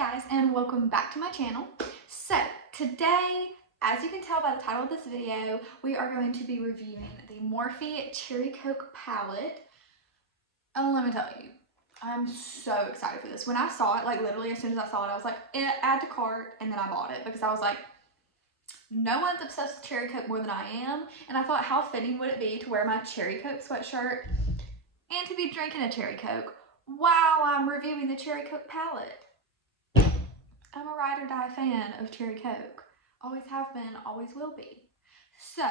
guys, and welcome back to my channel. So today, as you can tell by the title of this video, we are going to be reviewing the Morphe Cherry Coke palette. And let me tell you, I'm so excited for this. When I saw it, like literally as soon as I saw it, I was like, add to cart, and then I bought it because I was like, no one's obsessed with Cherry Coke more than I am, and I thought how fitting would it be to wear my Cherry Coke sweatshirt and to be drinking a Cherry Coke while I'm reviewing the Cherry Coke palette. I'm a ride or die fan of Cherry Coke. Always have been, always will be. So,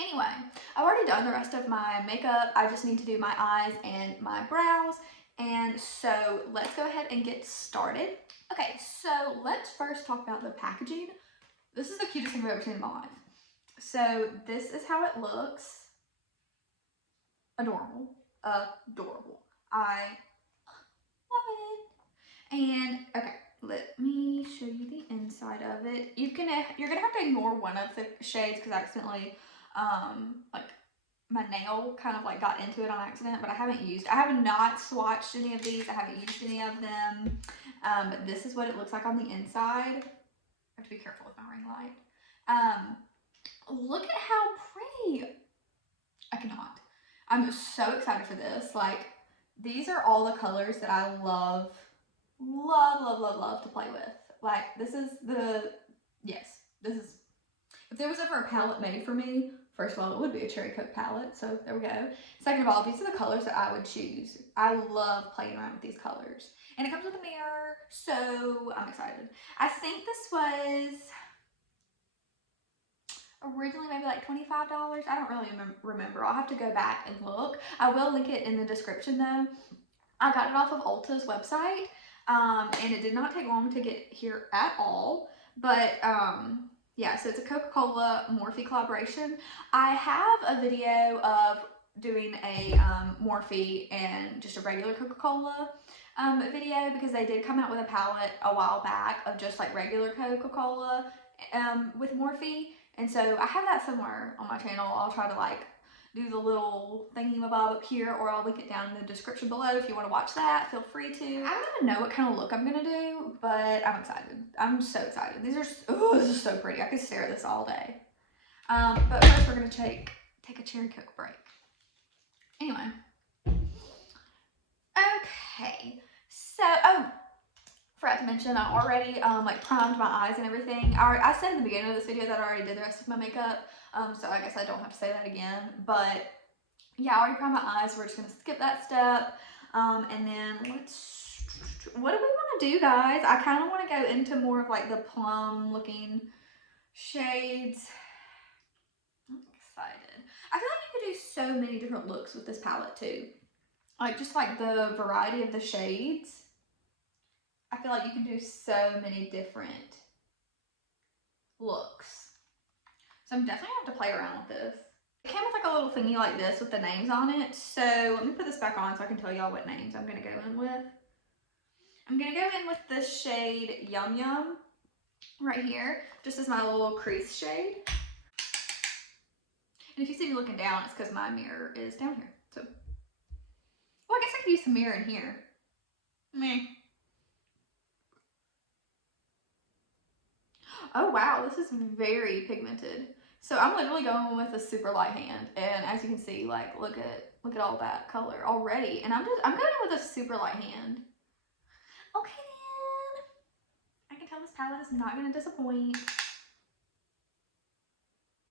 anyway, I've already done the rest of my makeup. I just need to do my eyes and my brows. And so, let's go ahead and get started. Okay, so let's first talk about the packaging. This is the cutest thing I've ever seen in my life. So, this is how it looks. Adorable. Adorable. I love it. And, okay. Let me show you the inside of it. You're gonna have to ignore one of the shades because I accidentally, like my nail kind of like got into it on accident, but I have not swatched any of these. I haven't used any of them. But this is what it looks like on the inside. I have to be careful with my ring light. Look at how pretty. I cannot. I'm so excited for this. Like, these are all the colors that I love to play with. Like, this is if there was ever a palette made for me, first of all, it would be a Cherry Coke palette, so there we go. Second of all, these are the colors that I would choose. I love playing around with these colors. And it comes with a mirror, so I'm excited. I think this was originally maybe like $25. I don't really remember. I'll have to go back and look. I will link it in the description though. I got it off of Ulta's website. And it did not take long to get here at all, but yeah, so it's a Coca-Cola Morphe collaboration. I have a video of doing a Morphe and just a regular Coca-Cola video because they did come out with a palette a while back of just like regular Coca-Cola with Morphe, and so I have that somewhere on my channel. I'll try to like do the little thingy-mabob up here, or I'll link it down in the description below if you want to watch that. Feel free to. I don't even know what kind of look I'm gonna do, but I'm excited. I'm so excited. These are, oh, this is so pretty. I could stare at this all day. But first we're gonna take a Cherry Coke break. Anyway. Okay. So, forgot to mention, I already like primed my eyes and everything. I said in the beginning of this video that I already did the rest of my makeup, so I guess I don't have to say that again. But yeah, I already primed my eyes, so we're just gonna skip that step. And then what do we want to do, guys? I kind of want to go into more of like the plum looking shades. I'm excited. I feel like you could do so many different looks with this palette too. Like just like the variety of the shades. I feel like you can do so many different looks. So I'm definitely gonna have to play around with this. It came with like a little thingy like this with the names on it. So let me put this back on so I can tell y'all what names I'm gonna go in with. I'm gonna go in with the shade Yum Yum right here, just as my little crease shade. And if you see me looking down, it's because my mirror is down here. So, well, I guess I could use some mirror in here. Meh. Oh wow, this is very pigmented. So I'm literally going with a super light hand, and as you can see, like look at all that color already. And I'm going with a super light hand. Okay then. I can tell this palette is not gonna disappoint.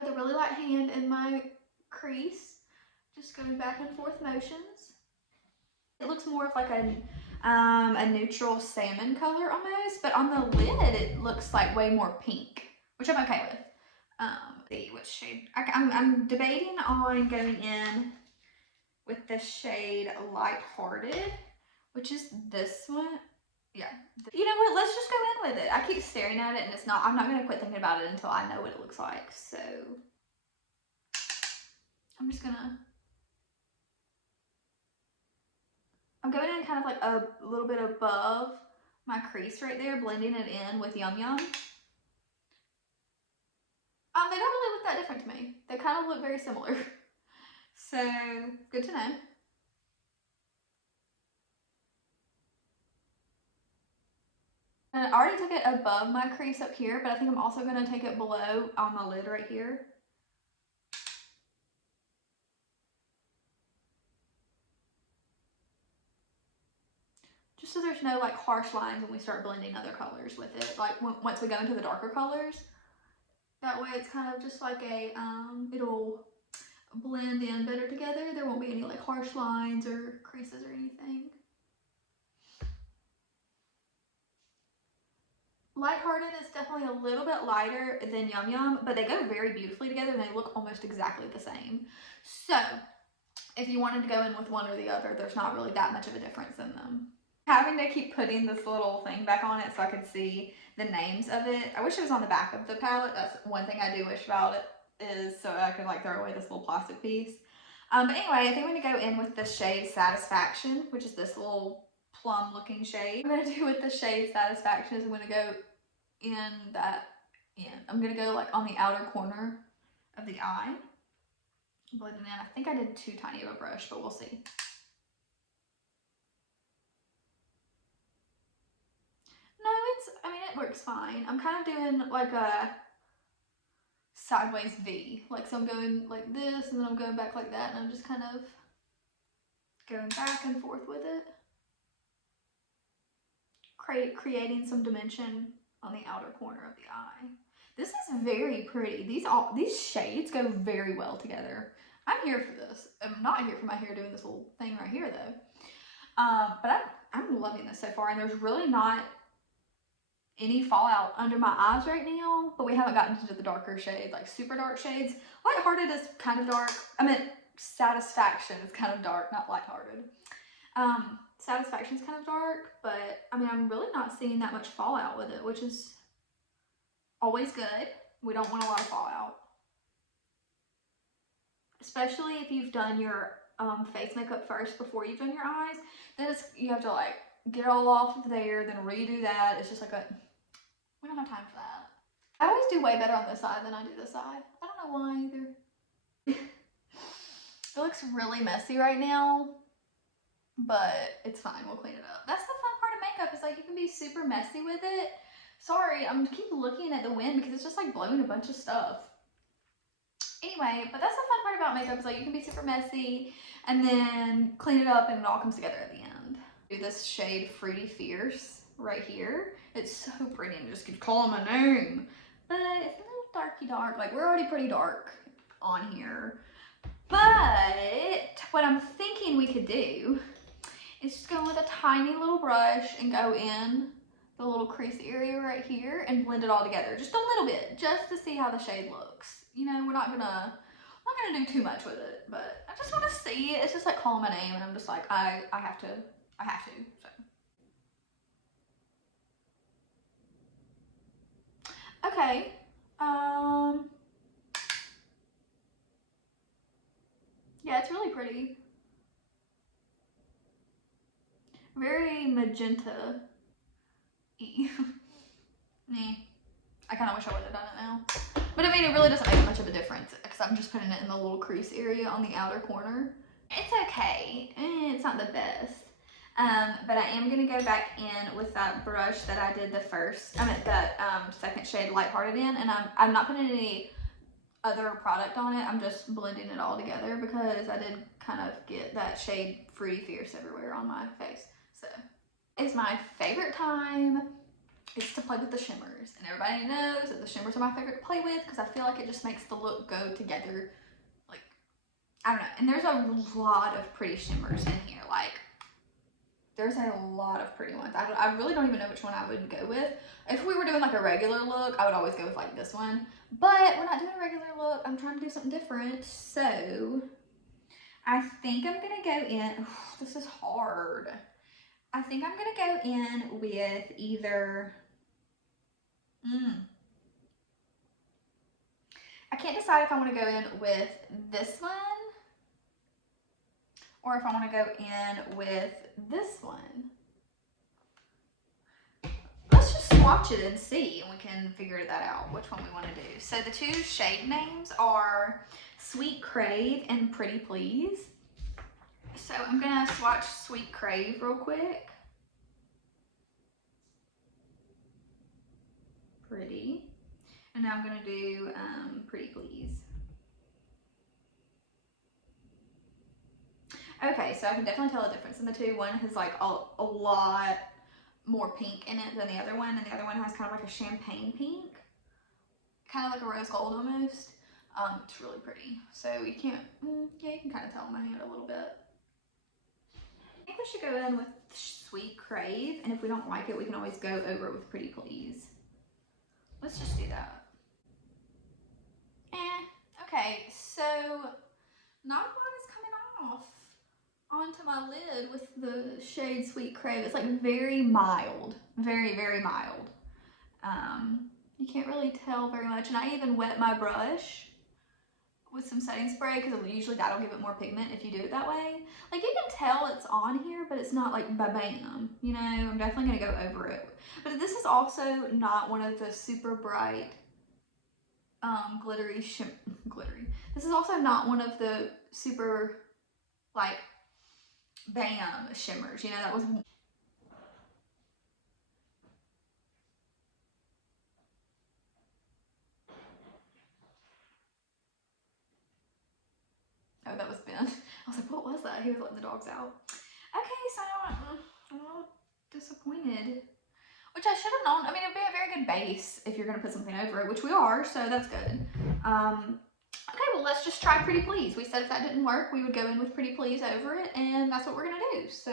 With a really light hand in my crease, just going back and forth motions. It looks more of like a neutral salmon color almost, but on the lid it looks like way more pink, which I'm okay with. See which shade. I'm debating on going in with the shade Lighthearted, which is this one. Yeah. You know what? Let's just go in with it. I keep staring at it and I'm not gonna quit thinking about it until I know what it looks like. So I'm going in kind of like a little bit above my crease right there, blending it in with Yum Yum. They don't really look that different to me. They kind of look very similar. So, good to know. I already took it above my crease up here, but I think I'm also gonna take it below on my lid right here. Just so there's no like harsh lines when we start blending other colors with it. Like once we go into the darker colors, that way it's kind of just like a, it'll blend in better together. There won't be any like harsh lines or creases or anything. Lighthearted is definitely a little bit lighter than Yum Yum, but they go very beautifully together and they look almost exactly the same. So if you wanted to go in with one or the other, there's not really that much of a difference in them. Having to keep putting this little thing back on it so I could see the names of it. I wish it was on the back of the palette. That's one thing I do wish about it, is so I could like throw away this little plastic piece. But anyway, I think I'm gonna go in with the shade Satisfaction, which is this little plum looking shade. What I'm gonna do with the shade Satisfaction is I'm gonna go I'm gonna go like on the outer corner of the eye. Blend it in. I think I did too tiny of a brush, but we'll see. No, I mean, it works fine. I'm kind of doing like a sideways V. Like, so I'm going like this, and then I'm going back like that, and I'm just kind of going back and forth with it. Creating some dimension on the outer corner of the eye. This is very pretty. These shades go very well together. I'm here for this. I'm not here for my hair doing this little thing right here though. But I'm loving this so far, and there's really not any fallout under my eyes right now, but we haven't gotten into the darker shades, like super dark shades. Lighthearted is kind of dark. I mean, Satisfaction is kind of dark, not lighthearted. Satisfaction is kind of dark, but I mean, I'm really not seeing that much fallout with it, which is always good. We don't want a lot of fallout. Especially if you've done your face makeup first before you've done your eyes, then you have to like get it all off of there, then redo that. It's just like we don't have time for that. I always do way better on this side than I do this side. I don't know why either. It looks really messy right now, but it's fine. We'll clean it up. That's the fun part of makeup, is like you can be super messy with it. Sorry, I'm keep looking at the wind because it's just like blowing a bunch of stuff. Anyway, but that's the fun part about makeup, is like you can be super messy and then clean it up and it all comes together at the end. Do this shade Fruity Fierce right here. It's so pretty and just keeps calling my name. But it's a little darky dark. Like, we're already pretty dark on here. But what I'm thinking we could do is just go with a tiny little brush and go in the little crease area right here and blend it all together just a little bit, just to see how the shade looks. You know, we're not gonna do too much with it, but I just want to see it. It's just like calling my name, and I'm just like, I have to. So. Okay. Yeah, it's really pretty. Very magenta-y. I kind of wish I would have done it now. But I mean, it really doesn't make much of a difference because I'm just putting it in the little crease area on the outer corner. It's okay. It's not the best. But I am going to go back in with that brush that I did that second shade Lighthearted in. And I'm not putting any other product on it. I'm just blending it all together because I did kind of get that shade Fruity Fierce everywhere on my face. So it's my favorite time is to play with the shimmers, and everybody knows that the shimmers are my favorite to play with because I feel like it just makes the look go together. Like, I don't know. And there's a lot of pretty shimmers in here. Like, there's a lot of pretty ones. I really don't even know which one I would go with. If we were doing like a regular look, I would always go with like this one. But we're not doing a regular look. I'm trying to do something different. So I think I'm gonna go in. Oh, this is hard. I think I'm gonna go in with either. I can't decide if I want to go in with this one or if I want to go in with this one. Let's just swatch it and see, and we can figure that out, which one we want to do. So the two shade names are Sweet Crave and Pretty Please. So I'm gonna swatch Sweet Crave real quick. Pretty. And now I'm gonna do Pretty Please. Okay, so I can definitely tell a difference in the two. One has like a lot more pink in it than the other one, and the other one has kind of like a champagne pink, kind of like a rose gold almost. It's really pretty. So you can't, yeah, you can kind of tell in my hand a little bit. I think we should go in with Sweet Crave, and if we don't like it, we can always go over it with Pretty Please. Let's just do that. Okay, so not a lot is coming off onto my lid with the shade Sweet Crave. It's like very mild, very, very mild. You can't really tell very much, and I even wet my brush with some setting spray because usually that'll give it more pigment if you do it that way. Like you can tell it's on here, but it's not like bam, you know. I'm definitely gonna go over it. But this is also not one of the super bright glittery. This is also not one of the super like bam shimmers, you know. That was oh, that was Ben. I was like, what was that? He was letting the dogs out. Okay, so I'm a little disappointed, which I should have known. I mean, it'd be a very good base if you're gonna put something over it, which we are, so that's good. Okay, well, let's just try Pretty Please. We said if that didn't work, we would go in with Pretty Please over it, and that's what we're gonna do. So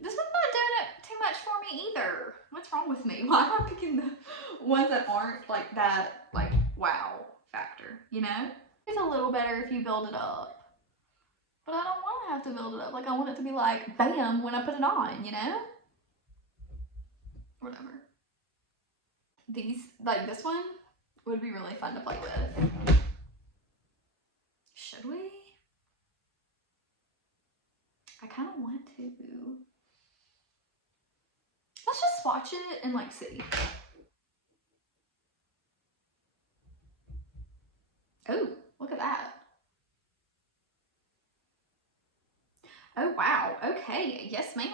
this one's not doing it too much for me either. What's wrong with me? Why am I picking the ones that aren't like that, like, wow factor, you know? It's a little better if you build it up. But I don't want to have to build it up. Like, I want it to be like, bam, when I put it on, you know? Whatever. These, like this one, would be really fun to play with. Should we? I kind of want to. Let's just swatch it and like see. Oh, look at that. Oh, wow. Okay. Yes, ma'am.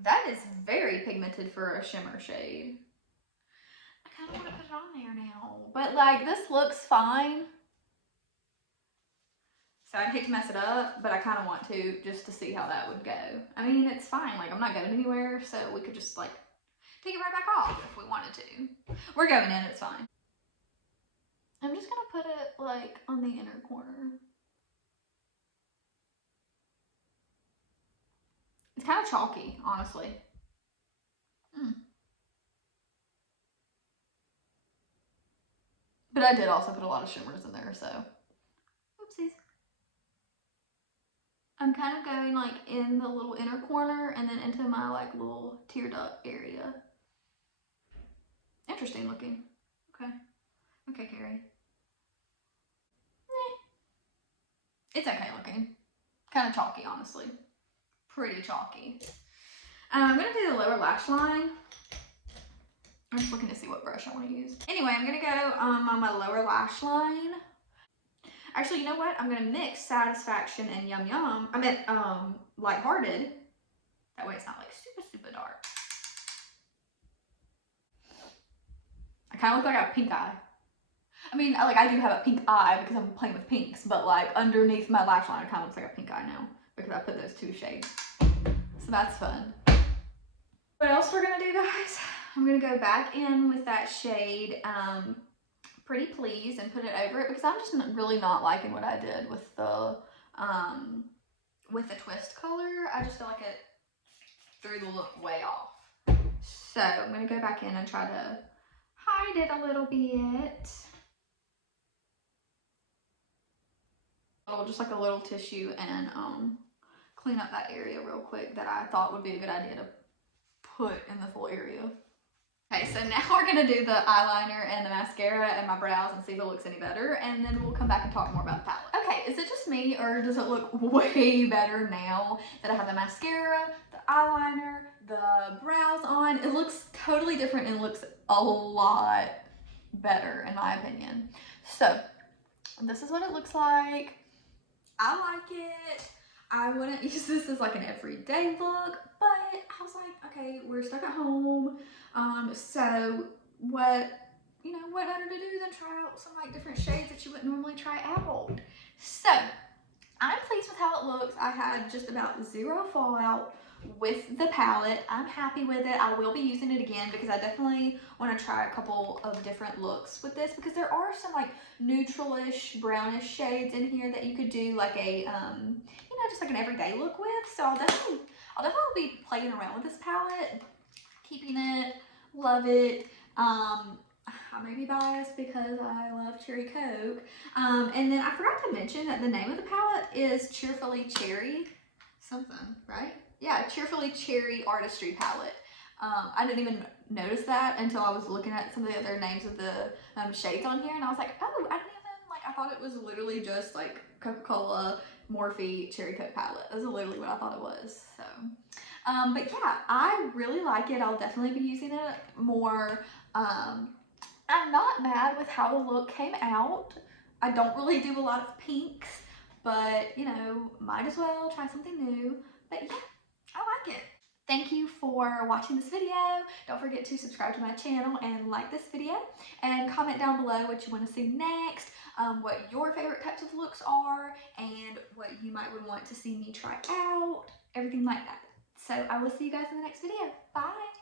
That is very pigmented for a shimmer shade. I kind of want to put it on there now. But like, this looks fine. So I'd hate to mess it up, but I kind of want to just to see how that would go. I mean, it's fine. Like, I'm not going anywhere, so we could just like take it right back off if we wanted to. We're going in, it's fine. I'm just going to put it like on the inner corner. It's kind of chalky, honestly. But I did also put a lot of shimmers in there, so oopsies. I'm kind of going like in the little inner corner and then into my like little tear duct area. Interesting looking. Okay. Okay, Carrie. It's okay looking. Kind of chalky, honestly. Pretty chalky. I'm gonna do the lower lash line. I'm just looking to see what brush I want to use. Anyway, I'm gonna go on my lower lash line. Actually, you know what? I'm gonna mix Satisfaction and Yum Yum. I meant Lighthearted. That way it's not like super dark. I kind of look like I have a pink eye. I mean, like I do have a pink eye because I'm playing with pinks, but like underneath my lash line, it kind of looks like a pink eye now because I put those two shades. So that's fun. What else we're gonna do, guys? I'm gonna go back in with that shade Pretty Please and put it over it because I'm just really not liking what I did with the twist color. I just feel like it threw the look way off. So I'm gonna go back in and try to hide it a little bit. Just like a little tissue and clean up that area real quick that I thought would be a good idea to put in the full area. Okay, so now we're gonna do the eyeliner and the mascara and my brows and see if it looks any better, and then we'll come back and talk more about the palette. Okay, is it just me or does it look way better now that I have the mascara, the eyeliner, the brows on? It looks totally different and looks a lot better in my opinion. So this is what it looks like. I like it. I wouldn't use this as like an everyday look, but I was like, okay, we're stuck at home. So what, you know, what better to do than try out some like different shades that you wouldn't normally try out. So I'm pleased with how it looks. I had just about zero fallout with the palette. I'm happy with it. I will be using it again because I definitely want to try a couple of different looks with this, because there are some like neutralish brownish shades in here that you could do like a you know, just like an everyday look with. So I'll definitely be playing around with this palette, keeping it, love it. I may be biased because I love Cherry Coke. And then I forgot to mention that the name of the palette is Cheerfully Cherry something, right? Yeah, Cheerfully Cherry Artistry Palette. I didn't even notice that until I was looking at some of the other names of the shades on here, and I was like, oh, I didn't even, like, I thought it was literally just like Coca-Cola Morphe Cherry Coke palette. That's literally what I thought it was. So, but yeah, I really like it. I'll definitely be using it more. I'm not mad with how the look came out. I don't really do a lot of pinks, but you know, might as well try something new. But yeah, I like it. Thank you for watching this video. Don't forget to subscribe to my channel and like this video, and comment down below what you want to see next, what your favorite types of looks are, and what you might would want to see me try out, everything like that. So I will see you guys in the next video. Bye.